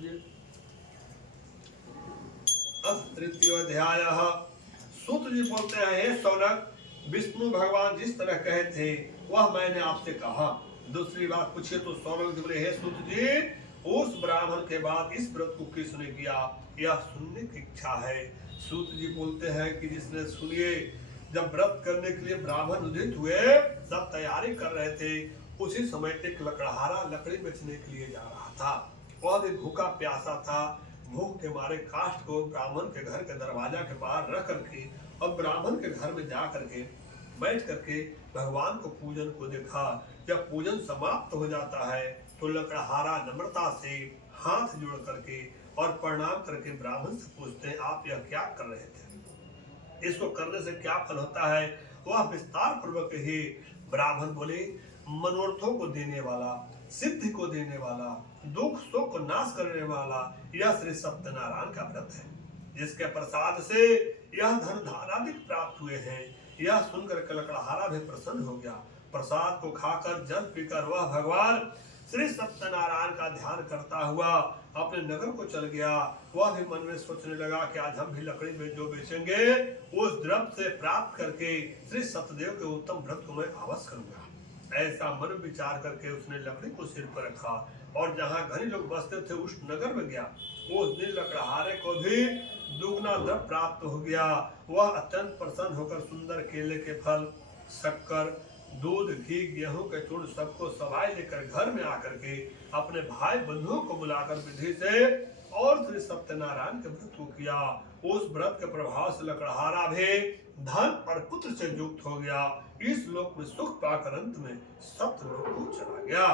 जी। तृतीय अध्याय। सूत जी बोलते हैं, हे सौनक, विष्णु भगवान जिस तरह कहे थे वह मैंने आपसे कहा। दूसरी बात पूछिए तो सौनक जी बोले, हे सूत जी, उस ब्राह्मण के बाद इस व्रत को किसने किया, यह सुनने की इच्छा है। सूत जी बोलते हैं कि जिसने, सुनिए, जब व्रत करने के लिए ब्राह्मण उदित हुए, सब तैयारी कर रहे थे, उसी समय एक लकड़हारा लकड़ी बेचने के लिए जा रहा था। वह भी भूखा प्यासा था। भूख के मारे काष्ठ को ब्राह्मण के घर के दरवाजा के बाहर रख करके और ब्राह्मण के घर में जा करके बैठ करके भगवान को पूजन को देखा। जब पूजन समाप्त हो जाता है तो लकड़हारा नम्रता से हाथ जोड़ करके और प्रणाम करके ब्राह्मण से पूछते हैं, आप यह क्या कर रहे थे, इसको करने से क्या फल होता है। वह विस्तार पूर्वक ही ब्राह्मण बोले, मनोरथों को देने वाला, सिद्धि को देने वाला, दुख शोक को नाश करने वाला यह श्री सत्यनारायण का व्रत है, जिसके प्रसाद से यह धन धाराधिक प्राप्त हुए हैं। यह सुनकर के लकड़हारा भी प्रसन्न हो गया। प्रसाद को खाकर जल पीकर वह भगवान श्री सत्यनारायण का ध्यान करता हुआ अपने नगर को चल गया। वह भी मन में सोचने लगा कि आज हम भी लकड़ी में जो बेचेंगे उस द्रव्य से प्राप्त करके श्री सत्यदेव के उत्तम व्रत को मैं अवश्य करूंगा। ऐसा मन विचार करके उसने लकड़ी को सिर पर रखा और जहाँ घनी लोग बसते थे उस नगर में गया। उस दिन लकड़हारे को भी दुगना द्रव्य प्राप्त हो गया। वह अत्यंत प्रसन्न होकर सुंदर केले के फल, शक्कर, दूध, घी, गेहूं के चूर्ण सबको सवाई लेकर घर में आकर के अपने भाई बंधुओं को बुलाकर विधि से और श्री सत्यनारायण के व्रत को किया। उस व्रत के प्रभाव से लकड़हारा भी धन और पुत्र से युक्त हो गया। इस लोक में सुख पाकर अंत में सत्यलोक को चला गया।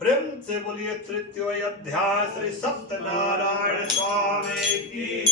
प्रेम से बोलिए तृतीय अध्याय श्री सत्यनारायण स्वामी की।